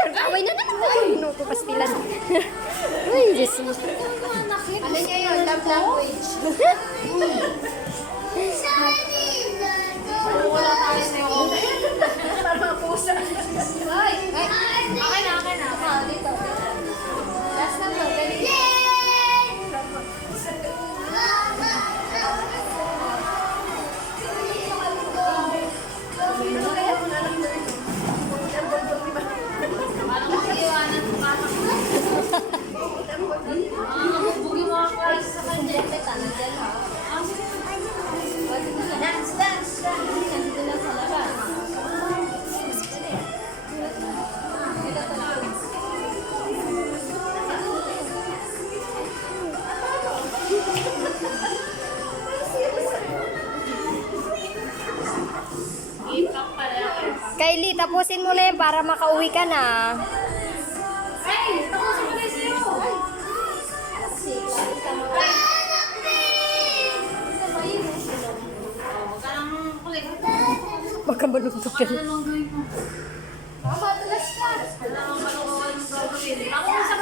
Away na naman tayo. Minuto pastilan. Uy, Diyos mo. Ano niya yun? Love language. Wala tayo sa'yo. Tama po sa... Ay! Akin na. Dito. Last na to. Dance. Nandito lang sa labas. Kylie, tapusin mo na yan para makauwi ka na. Ay! Tapusin mo guys yun! Huwag kang malugtog ka na. Madalas ka. Ako sa